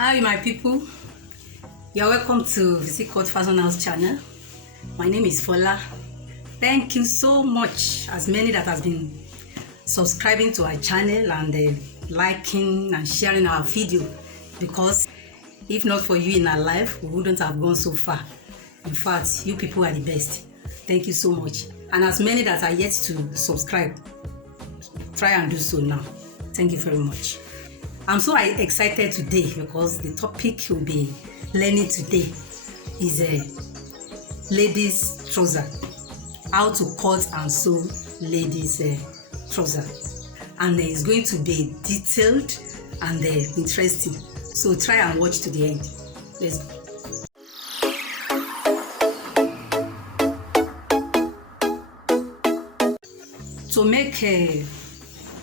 Hi my people, you're welcome to Physique Fashion House channel. My name is Fola. Thank you so much as many that has been subscribing to our channel and liking and sharing our video, because if not for you in our life, we wouldn't have gone so far. In fact, you people are the best. Thank you so much. And as many that are yet to subscribe, try and do so now. Thank you very much. I'm so excited today because the topic we'll be learning today is a ladies trouser. How to cut and sew ladies trouser, and it's going to be detailed and interesting. So try and watch to the end. Let's go. To make a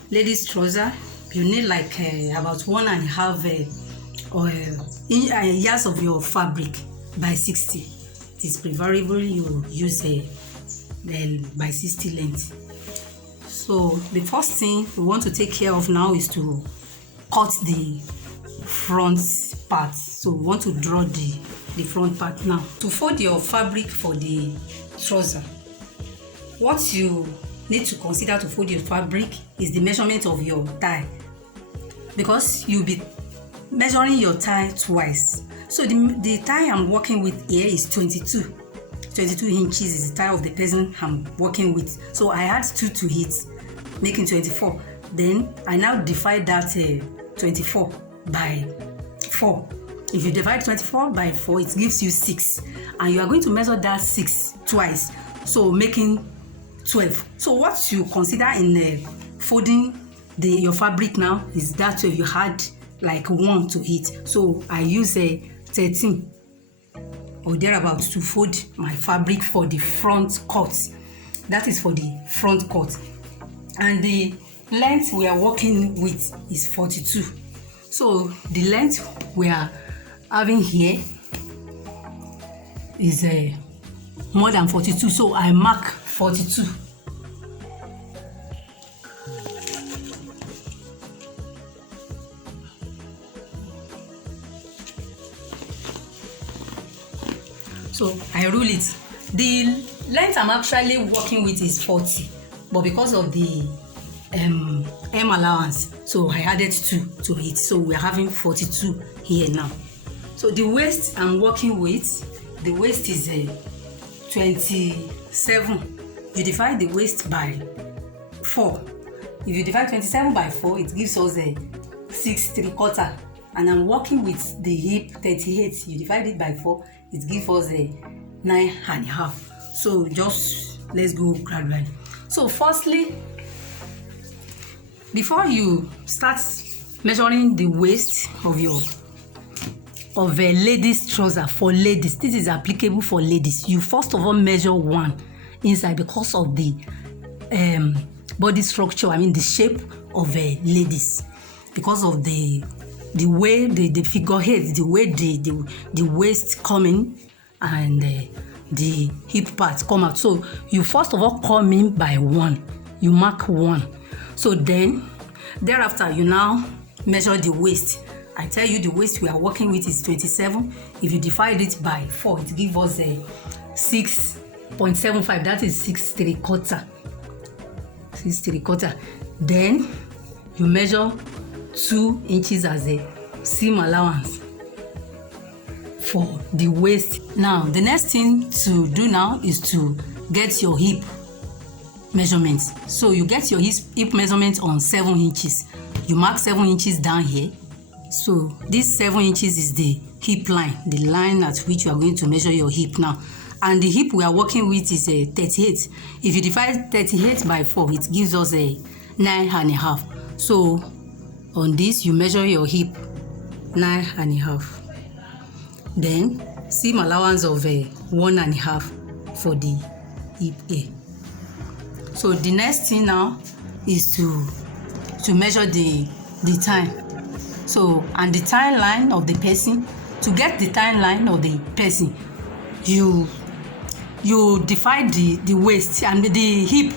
ladies trouser, you need like about 1.5 yards of your fabric by 60. It is preferable you use the by 60 length. So the first thing we want to take care of now is to cut the front part. So we want to draw the front part now. To fold your fabric for the trouser, what you need to consider to fold your fabric is the measurement of your thigh, because you'll be measuring your thigh twice. So the thigh I'm working with here is 22 inches is the thigh of the person I'm working with. So I add 2 to it, making 24. Then I now divide that 24 by 4. If you divide 24 by 4, it gives you 6, and you are going to measure that 6 twice, so making 12. So what you consider in folding your fabric now is that 12. You had like 1 to it, so I use a 13 or thereabouts to fold my fabric for the front cut. That is for the front cut, and the length we are working with is 42. So the length we are having here is more than 42, so I mark 42. So I rule it. The length I'm actually working with is 40, but because of the M allowance, so I added 2 to it. So we're having 42 here now. So the waist I'm working with, the waist is 27. You divide the waist by 4. If you divide 27 by 4, it gives us a 6 3/4. And I'm working with the hip 38. You divide it by 4, it gives us a 9.5. So just let's go gradually. So firstly, before you start measuring the waist of a ladies trouser for ladies, this is applicable for ladies. You first of all measure 1 inside because of the body structure, I mean the shape of a ladies, because of the way the figure head, the way the waist coming and the hip parts come out. So you first of all come in by 1. You mark 1. So then thereafter you now measure the waist. I tell you the waist we are working with is 27. If you divide it by 4, it gives us a 6.75. That is 6 3/4. 6 3/4. Then you measure 2 inches as a seam allowance for the waist. Now the next thing to do now is to get your hip measurements. So you get your hip measurement on 7 inches. You mark 7 inches down here. So this 7 inches is the hip line, the line at which you are going to measure your hip now. And the hip we are working with is 38. If you divide 38 by 4, it gives us a 9.5. So on this, you measure your hip 9.5. Then seam allowance of 1.5 for the hip A. So the next thing now is to measure the thigh. So and the thigh line of the person. To get the thigh line of the person, you divide the waist and the hip.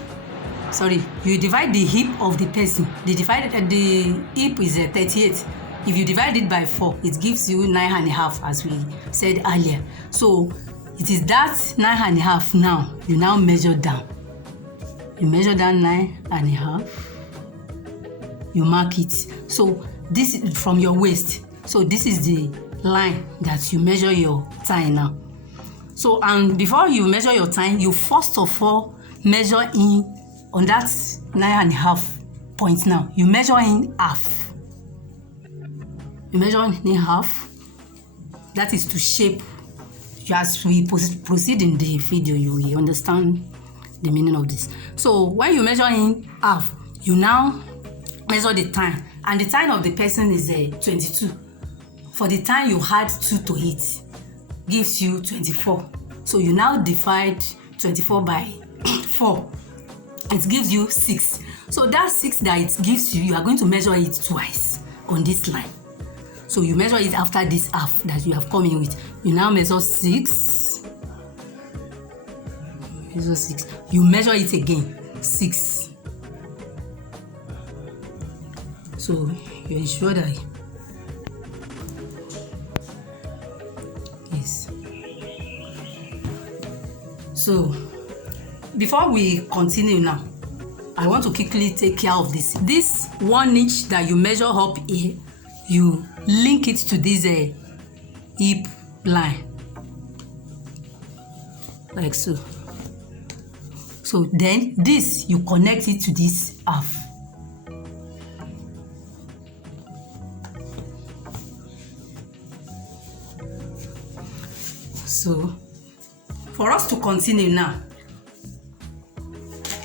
Sorry, you divide the hip of the person. The hip is 38. if you divide it by 4, it gives you 9.5, as we said earlier. So it is that 9.5 now. You now measure down. You measure down 9.5. You mark it. So this is from your waist. So this is the line that you measure your thigh now. So, and before you measure your thigh, you first of all measure in on that 9.5 point now. You measure in half. You measure in half. That is to shape. As we proceed in the video, you will understand the meaning of this. So when you measure in half, you now measure the time, and the time of the person is 22. For the time you add 2 to it, gives you 24. So you now divide 24 by 4. It gives you 6. So that 6 that it gives you, you are going to measure it twice on this line. So you measure it after this half that you have come in with. You now measure 6. Measure 6. You measure it again, 6. So you ensure that yes. So before we continue now, I want to quickly take care of this. This 1 inch that you measure up here, you link it to this hip line, like so. So then this, you connect it to this half. So for us to continue now,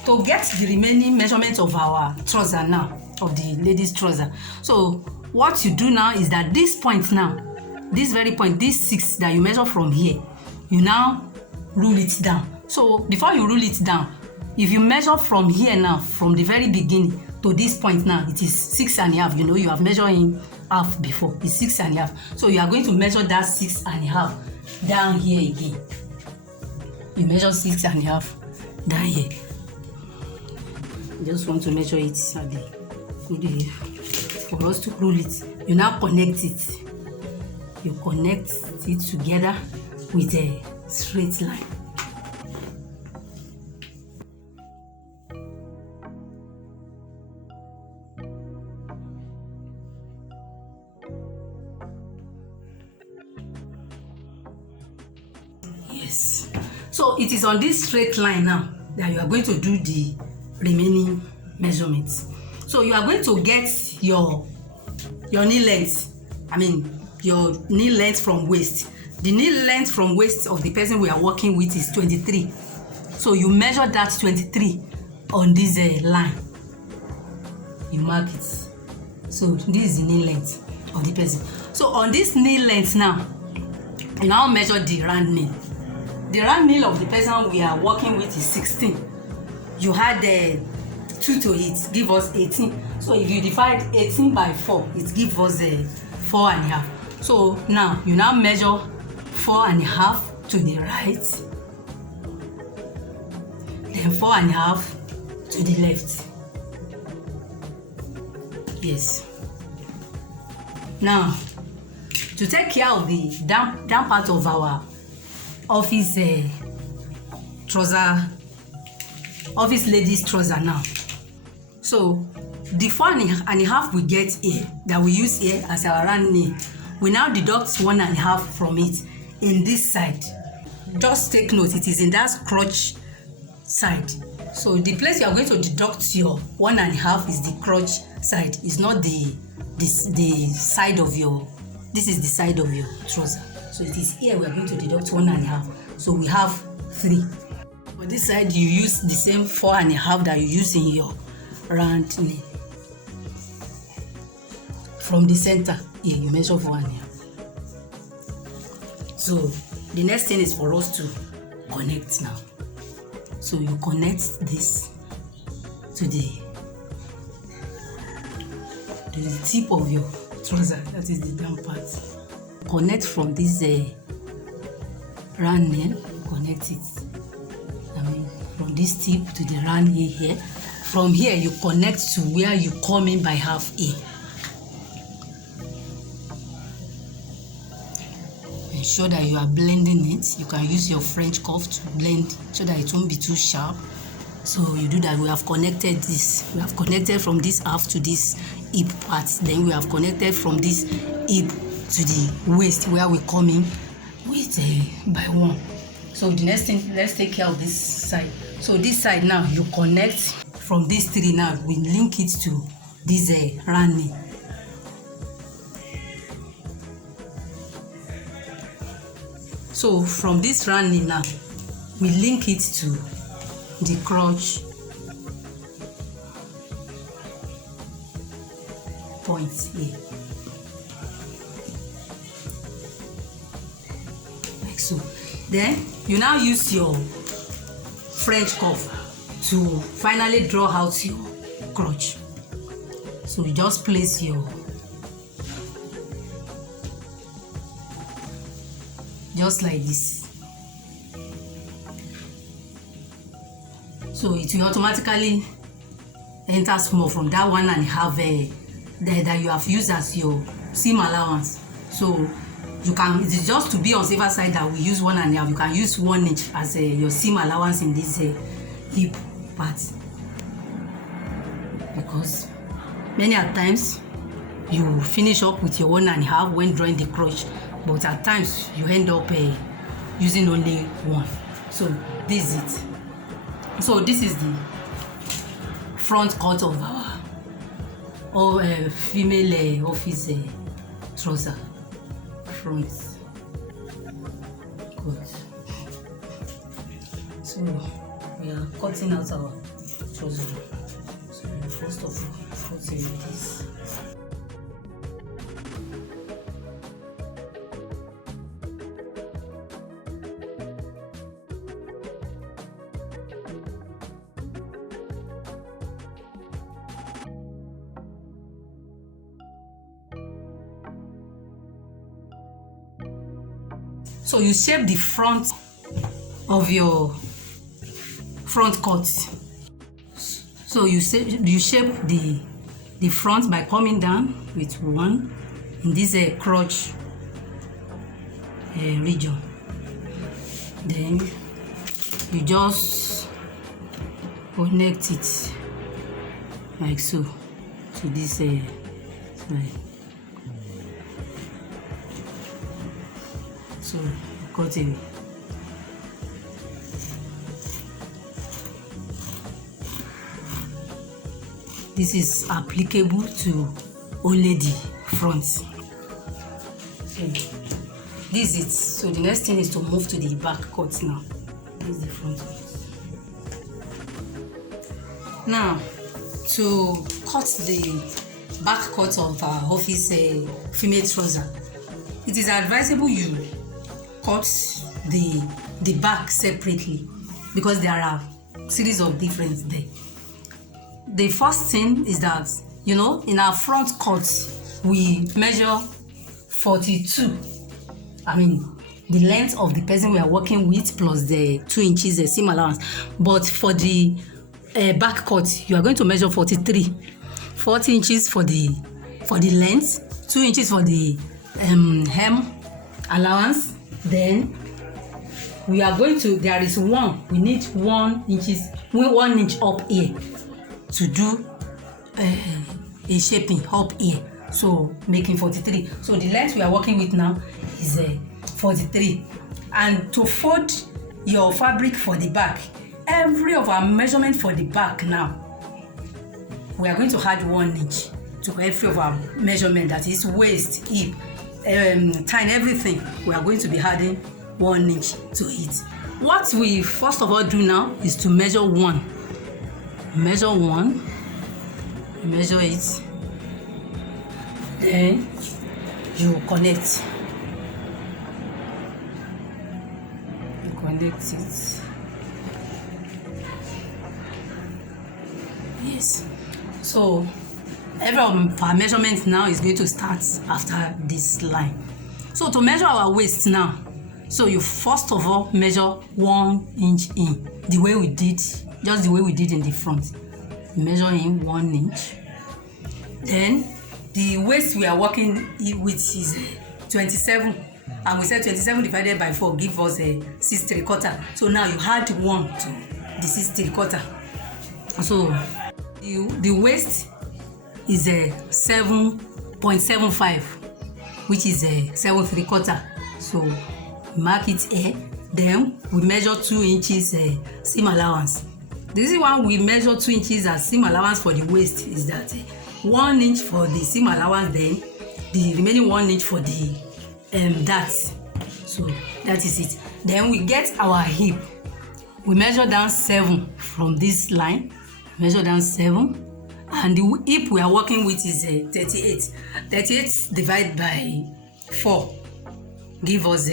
to get the remaining measurement of our trouser now, of the ladies trouser. So what you do now is that this point now, this very point, this 6 that you measure from here, you now rule it down. So before you rule it down, if you measure from here now, from the very beginning to this point now, it is 6.5. You know, you have measured in half before. It's 6.5. So you are going to measure that 6.5 down here again. You measure 6.5 down here. You just want to measure it at the for us to rule it. You now connect it. You connect it together with a straight line. Yes. So it is on this straight line now that you are going to do the remaining measurements. So you are going to get your knee length. I mean your knee length from waist. The knee length from waist of the person we are working with is 23. So you measure that 23 on this line. You mark it. So this is the knee length of the person. So on this knee length now, you now measure the round knee. The round knee of the person we are working with is 16. You had 2 to it, give us 18. So if you divide 18 by 4, it gives us 4.5. So now you now measure 4.5 to the right, then 4.5 to the left. Yes. Now, to take care of the down part of our office trouser, office ladies trouser now. So the 4.5 we get here, that we use here as our round knee, we now deduct 1.5 from it in this side. Just take note, it is in that crotch side. So the place you are going to deduct your 1.5 is the crotch side. It's not the side of your, this is the side of your trouser. So it is here we are going to deduct 1.5. So we have 3. For this side, you use the same 4.5 that you use in your round knee. From the center, here you measure 4.5. So the next thing is for us to connect now. So you connect this to the tip of your trouser. That is the down part. Connect from this round nail. Connect it. From this tip to the round nail here. From here, you connect to where you come in by half A. ensure that you are blending it. You can use your French cuff to blend so that it won't be too sharp. So you do that. We have connected this. We have connected from this half to this hip part. Then we have connected from this hip to the waist where we come in with by one. So the next thing, let's take care of this side. So this side now, you connect from these three now. We link it to this round knee. So from this round knee now, we link it to the crotch point here, like so. Then you now use your French cuff to finally draw out your crotch. So you just place your, just like this. So it will automatically enter small from that 1.5 that you have used as your seam allowance. So you can, it is just to be on safer side that we use 1.5. You can use 1 inch as your seam allowance in this hip part, because many at times you finish up with your 1.5 when drawing the crotch, but at times you end up using only 1. So this is it. So this is the front cut of our female office trouser. Front cut. So we are cutting out our trouser. So first of all, cutting this. So you shape the front of your front cut. So you shape the front by coming down with 1 in this crotch region. Then you just connect it like so to this side. So cut it. This is applicable to only the front. So this is it. So the next thing is to move to the back cut now. This is the front cut. Now to cut the back cut of our office female trouser, it is advisable you cut the back separately, because there are series of difference there. The first thing is that, you know, in our front cut we measure 42. I mean the length of the person we are working with plus the 2 inches seam allowance. But for the back cut, you are going to measure 43. 40 inches for the length, 2 inches for the hem allowance. Then we are going to, there is one, we need 1 inch up here to do a shaping up here, so making 43. So the length we are working with now is 43. And to fold your fabric for the back, every of our measurement for the back now, we are going to add 1 inch to every of our measurement, that is waist, hip, tying, everything. We are going to be adding 1 inch to it. What we first of all do now is to measure 1. Measure 1, measure it, then you connect. You connect it. Yes. So every of our measurement now is going to start after this line. So to measure our waist now, so you first of all measure 1 inch in, the way we did, just the way we did in the front. Measure in 1 inch. Then the waist we are working with is 27. and we said 27 divided by 4 give us a 6 3/4. So now you add 1 to the 6 3/4. So the waist is a 7.75, which is a 7 3/4. So mark it here. Then we measure 2 inches seam allowance. The reason why we measure 2 inches as seam allowance for the waist is that 1 inch for the seam allowance, then the remaining 1 inch for the dart. So that is it. Then we get our hip. We measure down 7 from this line. Measure down 7, and the hip we are working with is 38. 38 divided by 4 give us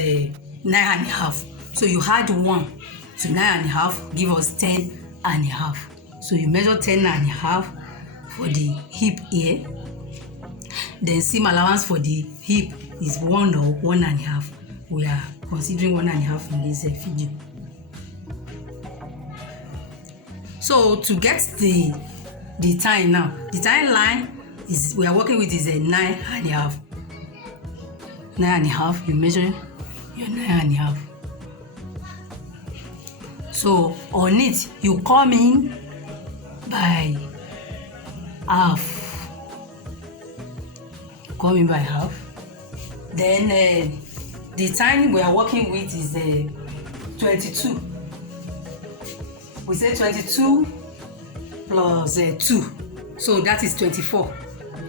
9.5. So you add 1 to 9.5 give us 10.5. So you measure 10.5 for the hip here. Then seam allowance for the hip is 1 or 1.5. We are considering 1.5 in this video. So to get the time now, the time line is we are working with is 9.5. 9.5. You measure your 9.5. So on it you come in by half. Come in by half. Then the time we are working with is 22. We say 22 plus 2, so that is 24.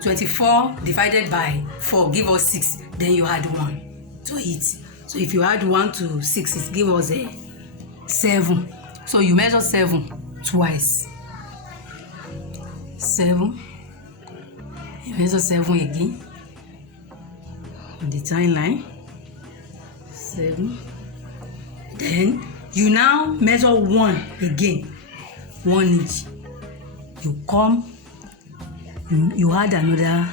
24 divided by 4 give us 6. Then you add 1 to it. So if you add 1 to 6, it gives us 7. So you measure 7 twice. 7. You measure 7 again on the time line. 7. Then you now measure 1 again, 1 inch. You come, you add another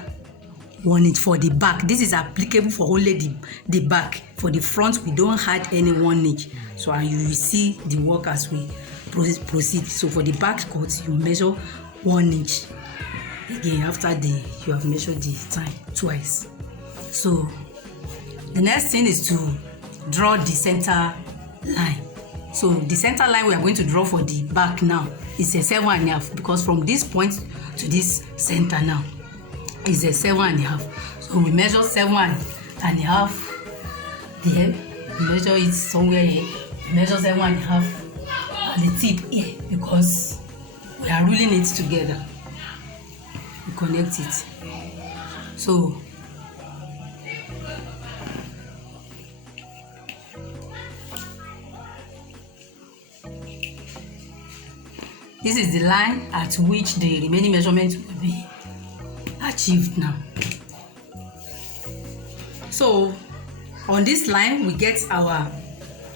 1 inch for the back. This is applicable for only the back. For the front, we don't add any 1 inch. So and you will see the work as we proceed. So for the back cut, you measure 1 inch again after you have measured the time twice. So the next thing is to draw the center line. So the center line we are going to draw for the back now is a 7.5, because from this point to this center now is a 7.5. So we measure 7.5 there. We measure it somewhere here. We measure 7.5 at the tip here, because we are ruling it together. We connect it. So this is the line at which the remaining measurement will be achieved now. So on this line we get our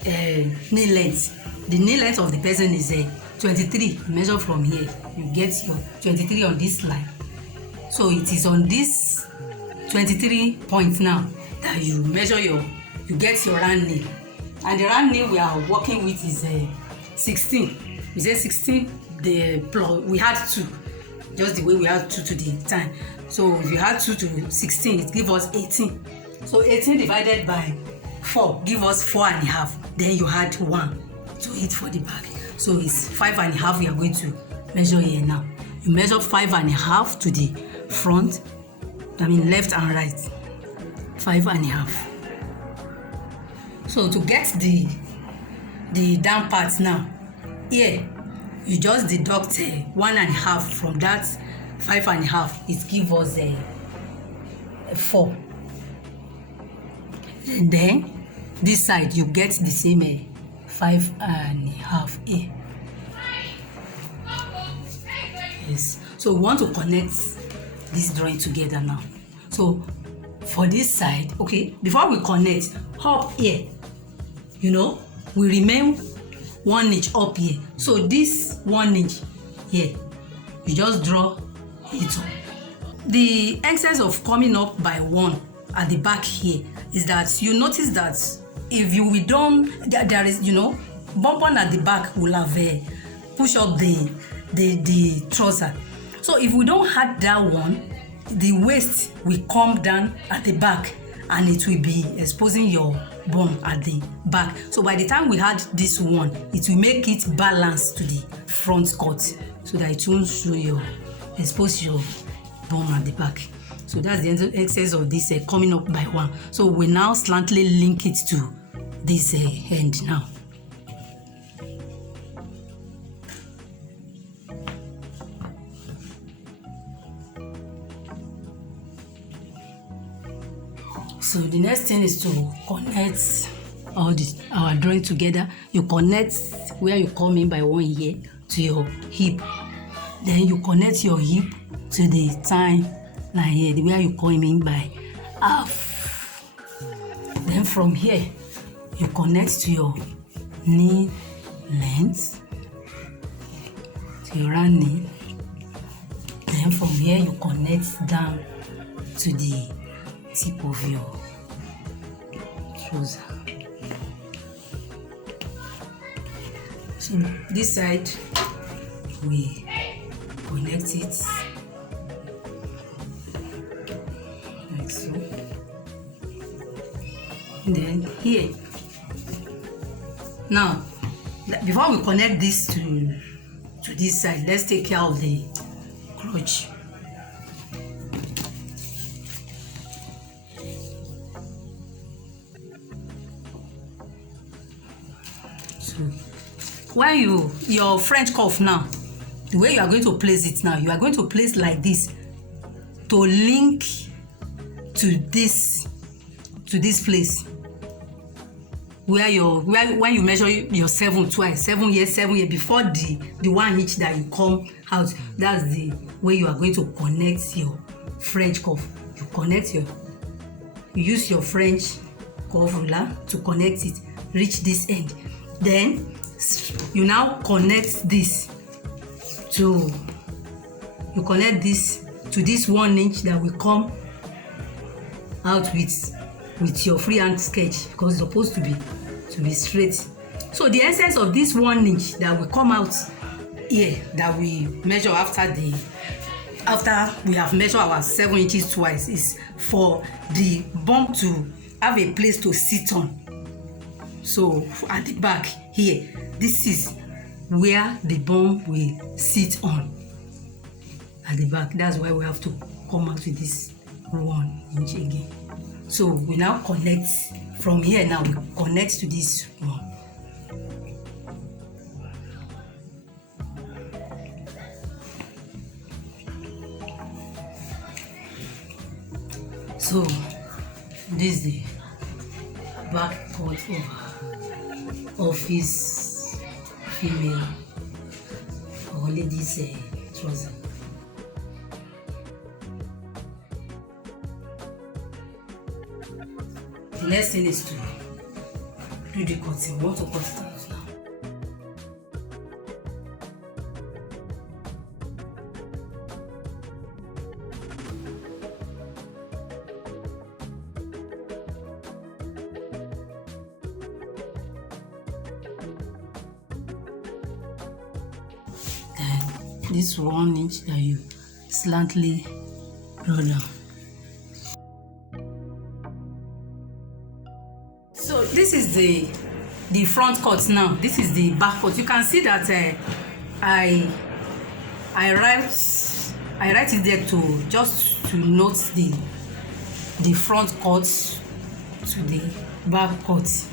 knee length. The knee length of the person is 23. Measure from here. You get your 23 on this line. So it is on this 23 point now that you measure you get your round knee. And the round knee we are working with is 16. We say 16. We had 2, just the way we had 2 to the time. So if you add 2 to 16, it gives us 18. So 18 divided by 4 give us 4.5. Then you add 1 to it for the back. So it's 5.5 we are going to measure here now. You measure 5.5 to the front, left and right. 5.5. So to get the down part now, here you just deduct 1.5 from that 5.5. It gives us 4. And then this side you get the same 5.5 here. Yes. So we want to connect this drawing together now. So for this side, okay, before we connect, up here, we remain 1 inch up here. So this 1 inch here, you just draw it up. The excess of coming up by 1 at the back here is that you notice that if we don't, there is, bump on at the back will have push up the trouser. So if we don't add that one, the waist will come down at the back and it will be exposing your bum at the back. So by the time we add this one, it will make it balance to the front cut so that it won't expose your bum at the back. So that's the excess of this coming up by one. So we now slightly link it to this end now. So the next thing is to connect all our drawing together. You connect where you come in by one ear to your hip. Then you connect your hip to the thigh line here, where you come in by half. Then from here, you connect to your knee length, to your round knee. Then from here, you connect down to the tip of your trouser. So this side we connect it like so. And then here, now before we connect this to this side, let's take care of the crotch. When your French cuff now, the way you are going to place it now, you are going to place like this to link to this place where when you measure your 7 twice, 7 here before the 1 inch that you come out. That's the way you are going to connect your French cuff. You use your French cuff ruler to connect it, reach this end. Then you now connect this to this 1 inch that will come out with your freehand sketch, because it's supposed to be straight. So the essence of this 1 inch that will come out here, that we measure after we have measured our 7 inches twice, is for the bum to have a place to sit on. So at the back here, this is where the bum will sit on at the back. That's why we have to come out with this 1 inch again. So we now connect from here. Now we connect to this one. So this is the back cut of office female or ladies trouser. The next thing is to do the cutting. We want to cut it out now. Then this 1 inch that you slightly roll down. So this is the front cut now. This is the back cut. You can see that I write it there to just to note the front cut to the back cut,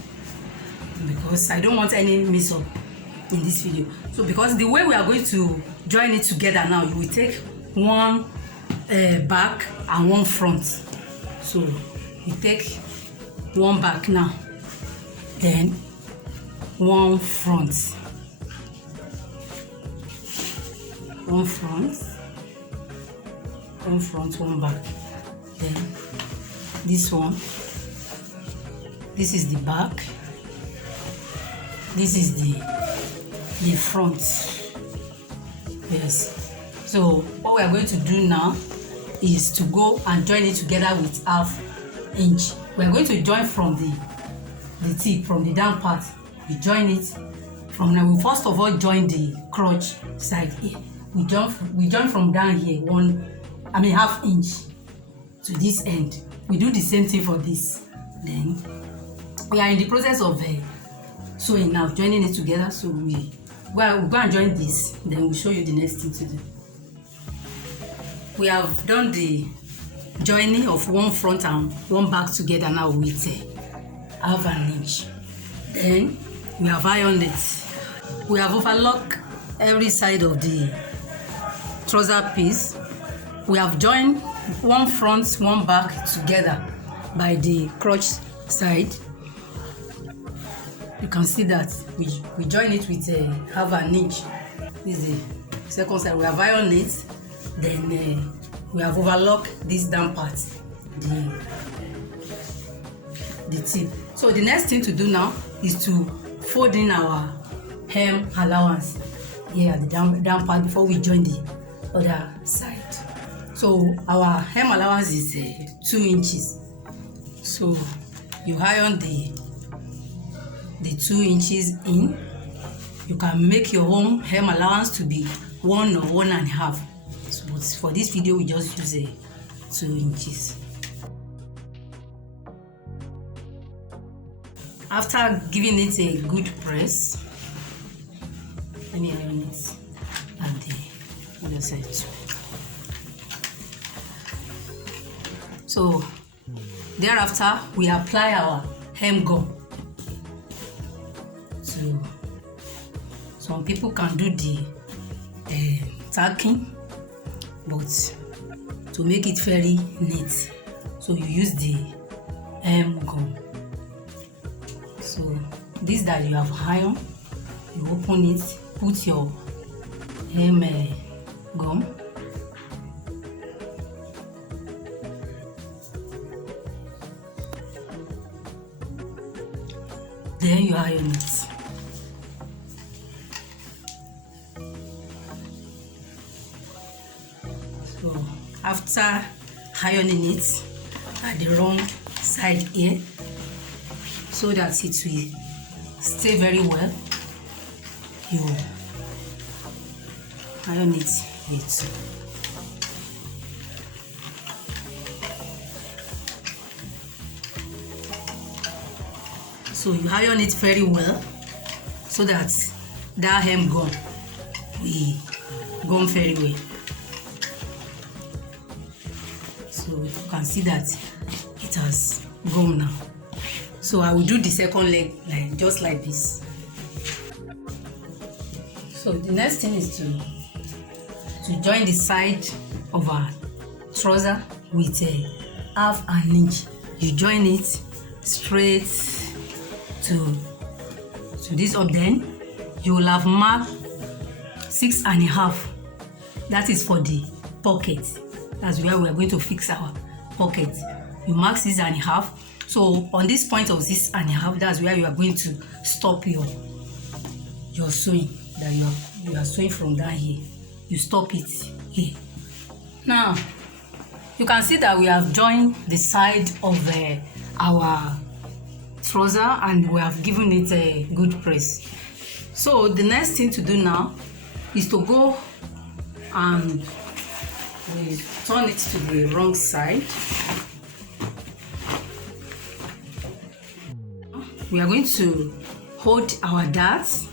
because I don't want any mix up in this video. So because the way we are going to join it together now, you will take one back and one front. So you take one back now, then one front, one one back. Then this one, this is the back, this is the front. Yes. So what we are going to do now is to go and join it together with half inch. We are going to join from the tip, from the down part. We join it from now. We first of all join the crotch side here. We join from down here half inch to this end. we do the same thing for this. Then we are in the process of sewing now, joining it together. So we'll go and join this, then we'll show you the next thing to do. We have done the joining of one front and one back together now with half an inch. Then we have ironed it. We have overlocked every side of the trouser piece. We have joined one front, one back together by the crotch side. You can see that we join it with half an inch. This is the second side. We have ironed it. Then we have overlocked this down part, the tip. So the next thing to do now is to fold in our hem allowance here at the down part before we join the other side. So our hem allowance is 2 inches. So you iron the 2 inches in. You can make your own hem allowance to be 1 or 1.5. So, but for this video, we just use 2 inches. After giving it a good press, let me iron it at the other side too. So thereafter, we apply our hem gum. So some people can do the tacking, but to make it very neat, so you use the hem gum. So this that you have iron, you open it, put your hem gum. Then you iron it. So after ironing it at the wrong side here, so that it will stay very well, you iron it with so you iron it very well so that that hem gum will gum very well. So you can see that it has gum now. So I will do the second leg just like this. So the next thing is to join the side of our trouser with half an inch. You join it straight to this up. Then you will have marked 6.5. That is for the pocket. That's where we are going to fix our pocket. You mark 6.5. So on this point of 6.5, that's where you are going to stop your sewing. That you are sewing from down here. You stop it here. Now you can see that we have joined the side of our trouser and we have given it a good press. So the next thing to do now is to go and we turn it to the wrong side. We are going to hold our darts.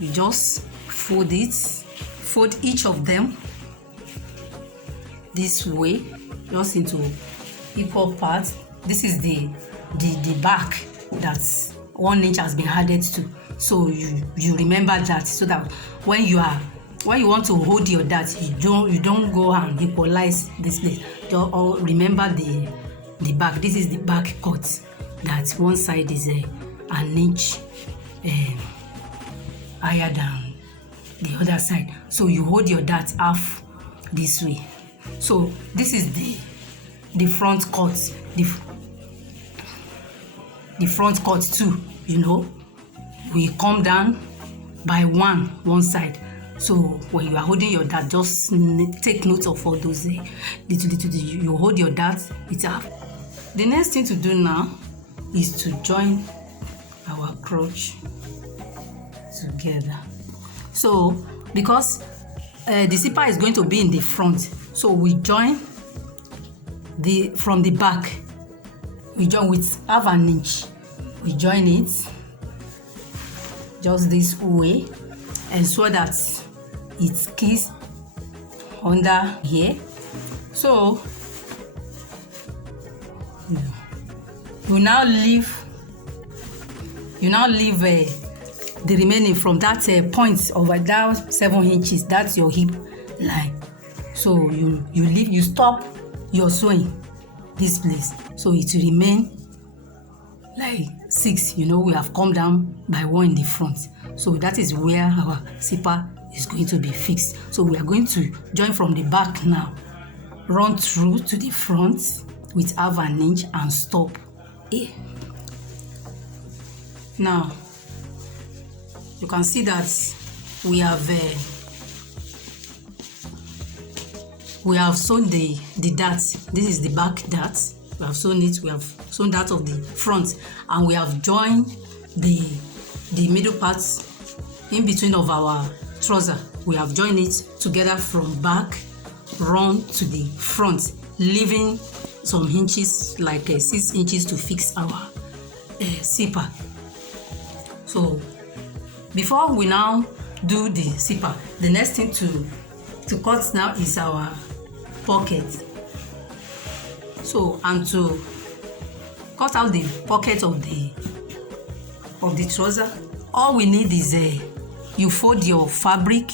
We just fold each of them this way, just into equal parts. This is the back that's 1 inch has been added to. So you remember that, so that when you want to hold your dart, you don't go and equalize this place. Just remember the back. This is the back cut. That one side is an inch higher than the other side. So you hold your dart half this way. So this is the front cut. The front cut too, we come down by one side. So when you are holding your dart, just take note of all those little. You hold your dart, it's half. The next thing to do now is to join our crotch together. So because the zipper is going to be in the front, so we join from the back, we join with half an inch. We join it just this way, and so that it keeps under here. So you now leave the remaining from that point of that 7 inches. That's your hip line. So you stop your sewing this place, so it will remain like 6. We have come down by 1 in the front, so that is where our zipper is going to be fixed. So we are going to join from the back now, run through to the front with half an inch and stop here. Now you can see that we have sewn the dart. This is the back dart. We have sewn it. We have sewn that of the front, and we have joined the middle parts in between of our trouser. We have joined it together from back, run to the front, leaving some inches, like 6 inches, to fix our zipper. So before we now do the zipper, the next thing to cut now is our pocket. So, and to cut out the pocket of the trouser, all we need is you fold your fabric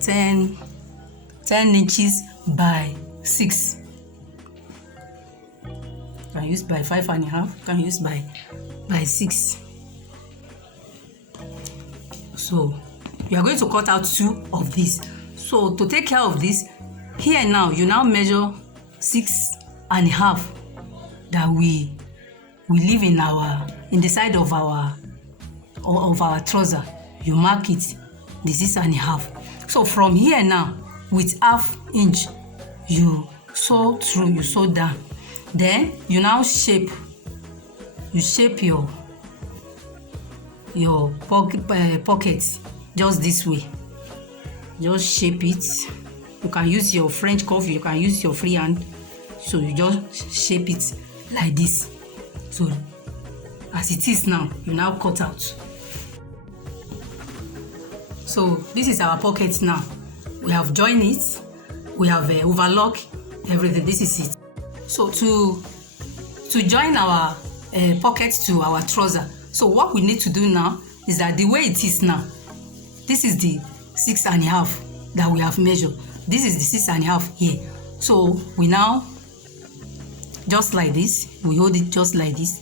10 inches by 6. You can use by 5.5. You can use by 6. So you are going to cut out 2 of these. So to take care of this, here now you now measure 6.5 that we leave in the side of our trouser. You mark it, the 6.5. So from here now, with half inch, you sew through, you sew down. Then you now shape your pocket just this way. Just shape it. You can use your French curve, you can use your free hand. So you just shape it like this. So as it is now, you now cut out. So this is our pocket now. We have joined it, we have overlocked everything. This is it. So to join our pocket to our trouser, so what we need to do now is that the way it is now, this is the 6.5 that we have measured. This is the 6.5 here. So we now, just like this, we hold it just like this.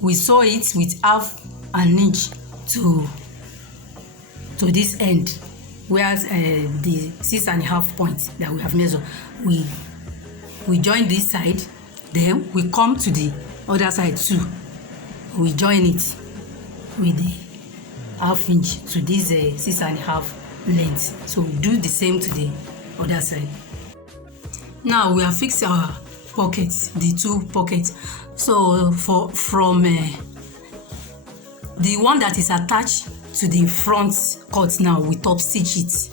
We sew it with half an inch to this end, whereas the 6.5 point that we have measured, we join this side, then we come to the other side too. We join it with the half inch to this 6.5 length. So we do the same to the other side. Now we have fixed our pockets, the 2 pockets. So from the one that is attached to the front cut, now we top stitch it,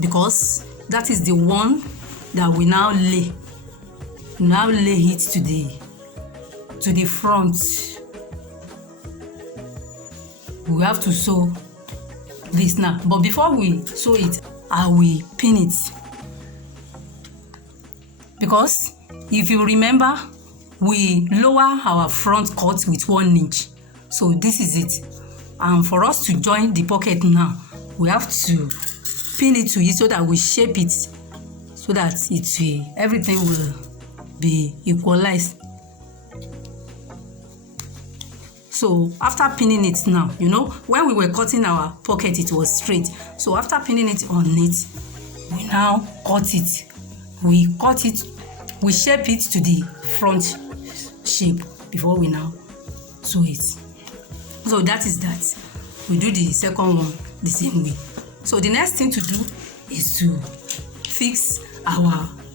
because that is the one that we now lay it to the front. We have to sew this now, but before we sew it, I will pin it, because if you remember, we lower our front cut with 1 inch. So this is it. And for us to join the pocket now, we have to pin it to it so that we shape it, so that everything will be equalized. So after pinning it now, when we were cutting our pocket, it was straight. So after pinning it on it, we now cut it. We shape it to the front shape before we now sew it. So that is that. We do the second one the same way. So the next thing to do is to fix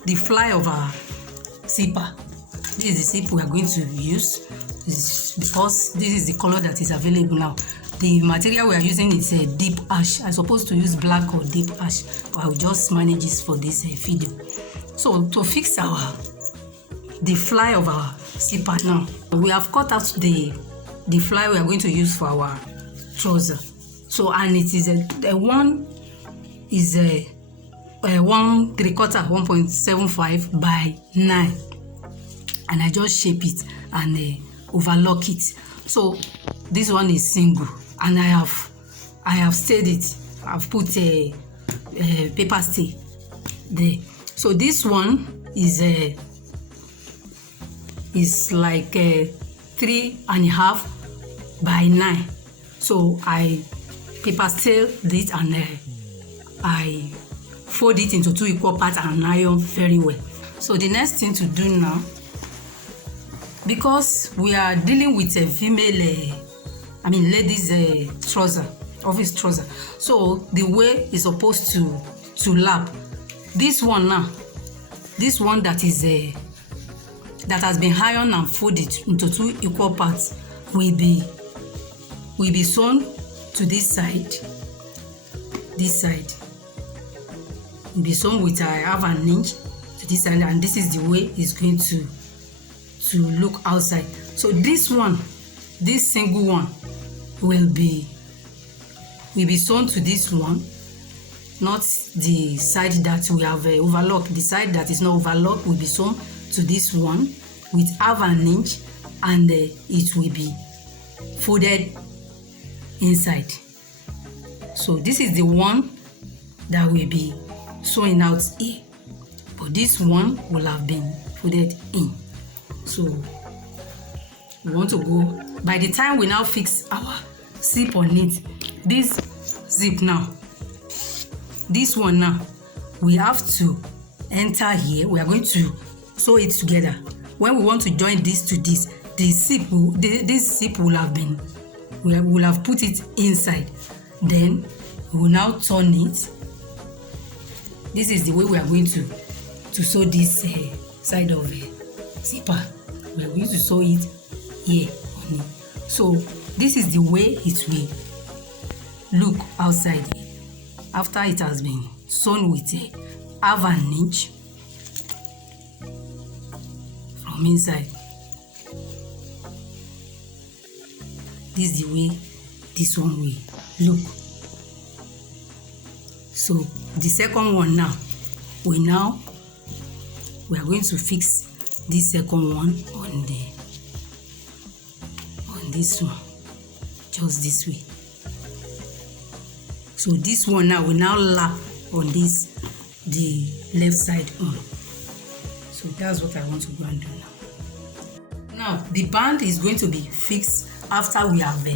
the fly of our zipper. This is the zip we are going to use, because this is the color that is available now. The material we are using is a deep ash. I'm supposed to use black or deep ash, but I'll just manage this for this video. So to fix our the fly of our zipper now. We have cut out the fly we are going to use for our trouser. So, and it is a one is a 1 3/4 1.75 by 9, and I just shape it and overlock it. So this one is single, and I have stayed it. I've put a paper stay there. So this one is like 3.5 by 9. So I paper stay it and I fold it into 2 equal parts and iron very well. So the next thing to do now, because we are dealing with a female, ladies trouser, office trouser. So the way is supposed to lap. This one now, this one that is that has been ironed and folded into 2 equal parts will be sewn to this side. This side will be sewn with half an inch to this side, and this is the way it's going to look outside. So this one, this single one will be sewn to this one, not the side that we have overlocked. The side that is not overlocked will be sewn to this one with half an inch, and it will be folded inside. So this is the one that will be sewing out here, but this one will have been folded in. So we want to go, by the time we now fix our zip on it, this zip now, this one now, we have to enter here. We are going to sew it together. When we want to join this to this, this zip will have been, we will have put it inside. Then we will now turn it. This is the way we are going to sew this side of zipper. We are going to sew it here on it. So this is the way it will look outside after it has been sewn with half an inch from inside. This is the way this one will look. So the second one now, we are going to fix this second one on this one, just this way. So this one now will now lap on this, the left side on. So that's what I want to go and do now. Now the band is going to be fixed after we have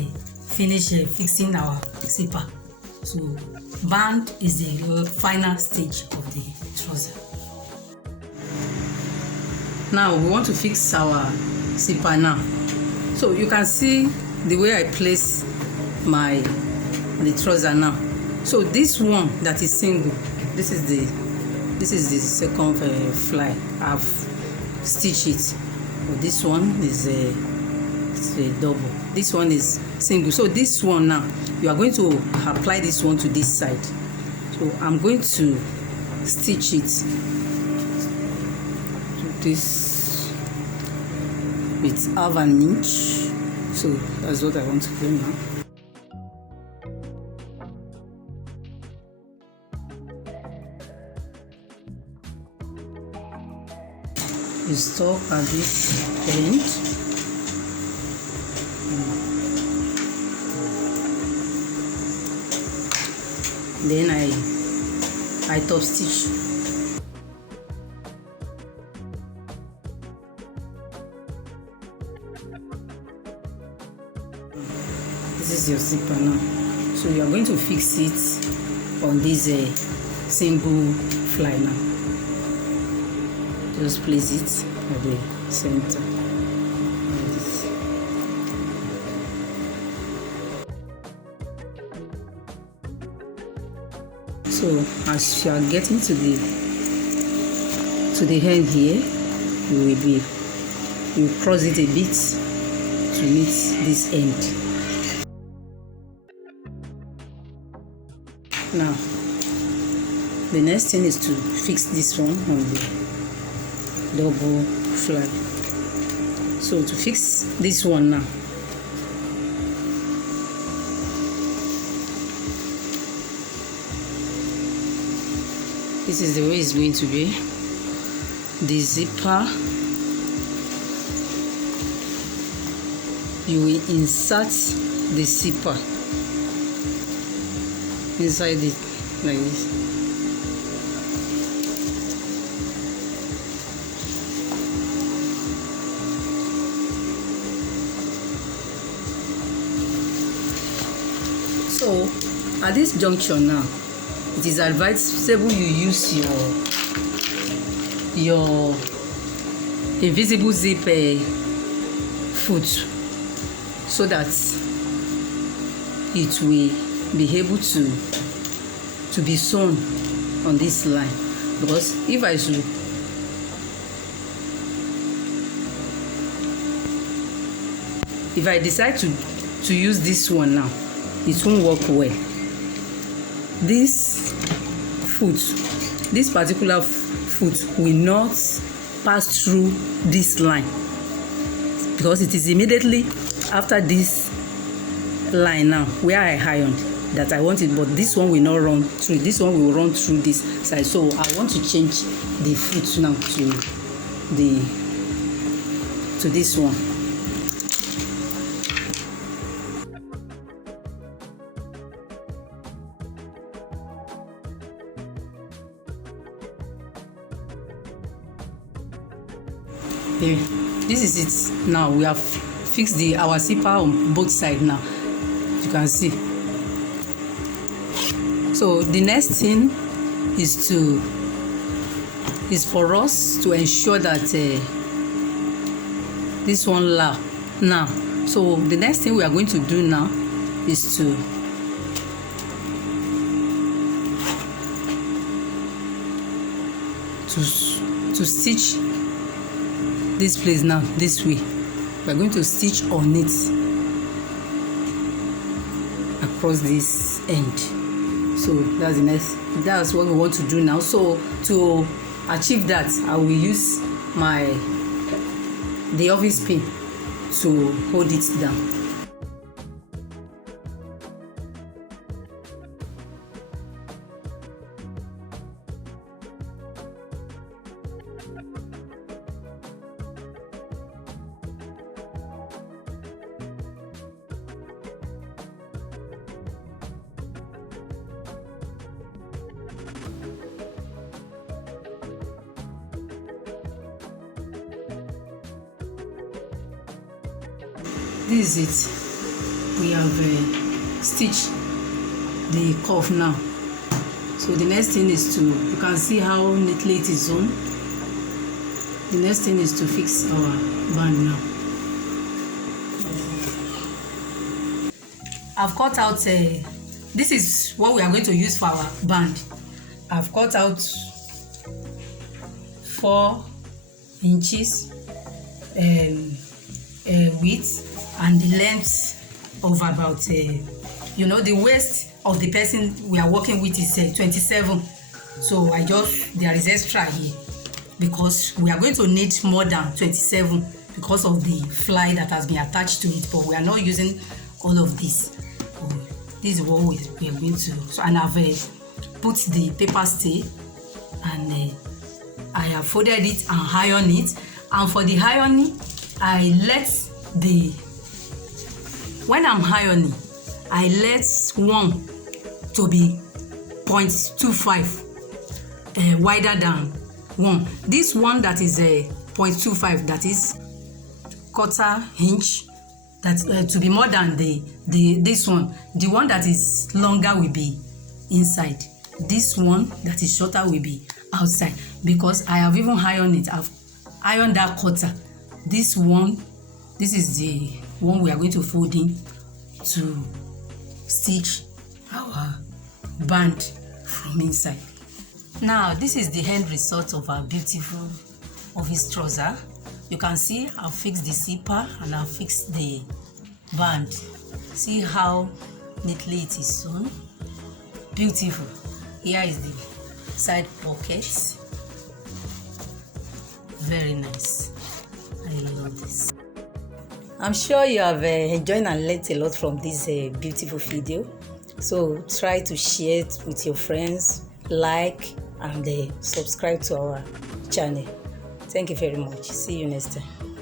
finished fixing our zipper. So band is the final stage of the trouser. Now we want to fix our zipper now. So you can see the way I place the trouser now. So this one that is single, this is the second fly. I've stitched it. But this one is a double. This one is single. So this one now, you are going to apply this one to this side. So I'm going to stitch it to this with half an inch. So that's what I want to do now. You stop at this end. Then I top stitch. This is your zipper now. So you are going to fix it on this single fly now. Just place it at the center. Like this. So as you are getting to the end here, you cross it a bit to meet this end. Now the next thing is to fix this one on the double fly. So to fix this one now, this is the way it's going to be. The zipper, you will insert the zipper inside it like this. So at this junction now, it is advisable you use your invisible zip foot so that it will be able to be sewn on this line. Because if I decide to use this one now, it won't work well. This particular foot will not pass through this line, because it is immediately after this line now where I ironed that I want it, but this one will not run through. This one will run through this side. So I want to change the foot now to this one. Here, this is it. Now we have fixed our zipper on both sides. Now you can see. So the next thing is for us to ensure that this one now. So the next thing we are going to do now is to stitch this place now this way. We are going to stitch on it across this end. So that's what we want to do now. So to achieve that, I will use the office pin to hold it down. This is it. We have stitched the cuff now. So the next thing is you can see how neatly it is sewn. The next thing is to fix our band now. I've cut out, this is what we are going to use for our band. I've cut out 4 inches width and the length of about the waist of the person we are working with is 27. So there is extra here because we are going to need more than 27 because of the fly that has been attached to it, but we are not using all of this. So this is what we are going to. So, and I've put the paper stay and I have folded it and ironed it. And for the ironing, when I'm ironing, I let one to be 0.25 wider than one. This one that is 0.25, that is 1/4 inch, that to be more than this one. The one that is longer will be inside. This one that is shorter will be outside, because I have even ironed it. I've ironed that 1/4. This is the one we are going to fold in to stitch our band from inside. Now this is the end result of our beautiful office trouser. You can see I've fixed the zipper and I've fixed the band. See how neatly it is sewn. Beautiful. Here is the side pockets. Very nice. I love this. I'm sure you have enjoyed and learned a lot from this beautiful video. So try to share it with your friends, like, and subscribe to our channel. Thank you very much. See you next time.